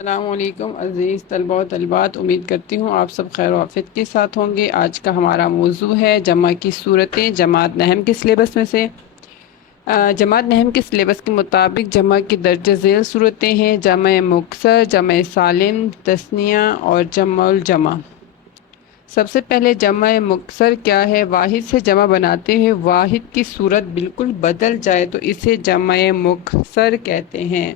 السلام علیکم عزیز طلبہ و طالبات، امید کرتی ہوں آپ سب خیر و عافیت کے ساتھ ہوں گے۔ آج کا ہمارا موضوع ہے جمع کی صورتیں جماعت نحم کے سلیبس میں سے۔ جماعت نحم کے سلیبس کے مطابق جمع کی درجہ ذیل صورتیں ہیں: جمع مکثر، جمع سالم، تثنیہ اور جمع الجمع۔ سب سے پہلے جمع مکثر کیا ہے؟ واحد سے جمع بناتے ہوئے واحد کی صورت بالکل بدل جائے تو اسے جمع مکثر کہتے ہیں۔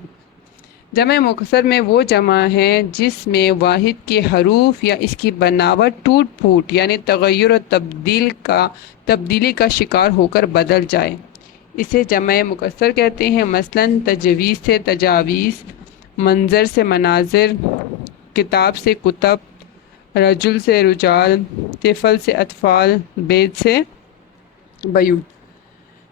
جمع مکثر میں وہ جمع ہے جس میں واحد کے حروف یا اس کی بناوٹ ٹوٹ پھوٹ یعنی تغیر و تبدیلی کا شکار ہو کر بدل جائے، اسے جمع مکثر کہتے ہیں۔ مثلاً تجویز سے تجاویز، منظر سے مناظر، کتاب سے کتب، رجل سے رجال، طفل سے اطفال، بیت سے بیوت۔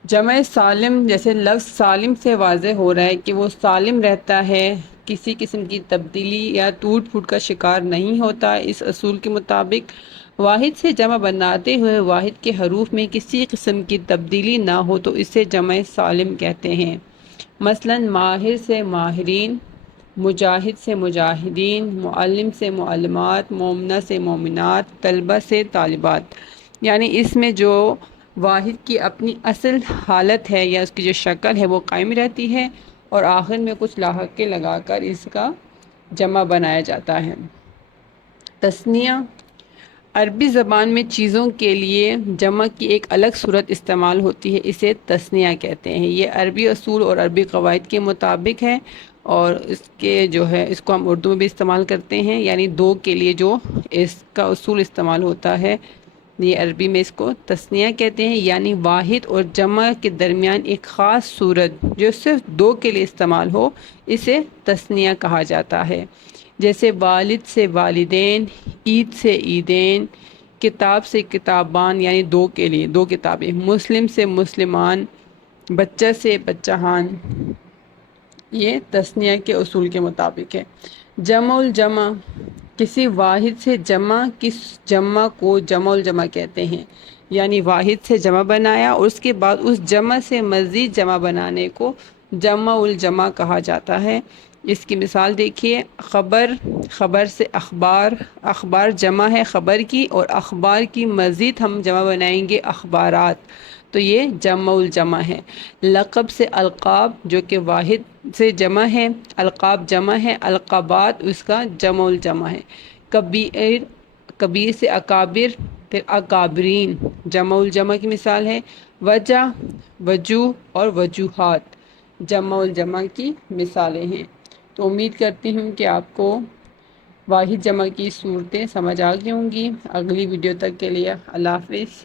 جمع سالم، جیسے لفظ سالم سے واضح ہو رہا ہے کہ وہ سالم رہتا ہے، کسی قسم کی تبدیلی یا ٹوٹ پھوٹ کا شکار نہیں ہوتا۔ اس اصول کے مطابق واحد سے جمع بناتے ہوئے واحد کے حروف میں کسی قسم کی تبدیلی نہ ہو تو اسے جمع سالم کہتے ہیں۔ مثلاً ماہر سے ماہرین، مجاہد سے مجاہدین، معلم سے معلمات، مومنہ سے مومنات، طلبہ سے طالبات۔ یعنی اس میں جو واحد کی اپنی اصل حالت ہے یا اس کی جو شکل ہے وہ قائم رہتی ہے، اور آخر میں کچھ لاحقے لگا کر اس کا جمع بنایا جاتا ہے۔ تثنیہ، عربی زبان میں چیزوں کے لیے جمع کی ایک الگ صورت استعمال ہوتی ہے، اسے تثنیہ کہتے ہیں۔ یہ عربی اصول اور عربی قواعد کے مطابق ہے، اور اس کے جو ہے اس کو ہم اردو میں بھی استعمال کرتے ہیں، یعنی دو کے لیے جو اس کا اصول استعمال ہوتا ہے، یہ عربی میں اس کو تثنیہ کہتے ہیں، یعنی واحد اور جمع کے درمیان ایک خاص صورت جو صرف دو کے لیے استعمال ہو، اسے تثنیہ کہا جاتا ہے۔ جیسے والد سے والدین، عید سے عیدین، کتاب سے کتابان، یعنی دو کے لیے دو کتابیں، مسلم سے مسلمان، بچہ سے بچہان۔ یہ تثنیہ کے اصول کے مطابق ہے۔ جمع الجمع، کسی واحد سے جمع کو جمع الجمع کہتے ہیں، یعنی واحد سے جمع بنایا اور اس کے بعد اس جمع سے مزید جمع بنانے کو جمع الجمع کہا جاتا ہے۔ اس کی مثال دیکھیے: خبر سے اخبار، اخبار جمع ہے خبر کی، اور اخبار کی مزید ہم جمع بنائیں گے اخبارات، تو یہ جمع الجمع ہے۔ لقب سے القاب، جو کہ واحد سے جمع ہے، القاب جمع ہے، القابات اس کا جمع الجمع ہے۔ کبیر سے اکابر، پھر اکابرین، جمع الجمع کی مثال ہے۔ وجہ، وجوہ اور وجوہات جمع الجمع کی مثالیں ہیں۔ تو امید کرتی ہوں کہ آپ کو واحد جمع کی صورتیں سمجھ آ گئی ہوں گی۔ اگلی ویڈیو تک کے لیے اللہ حافظ۔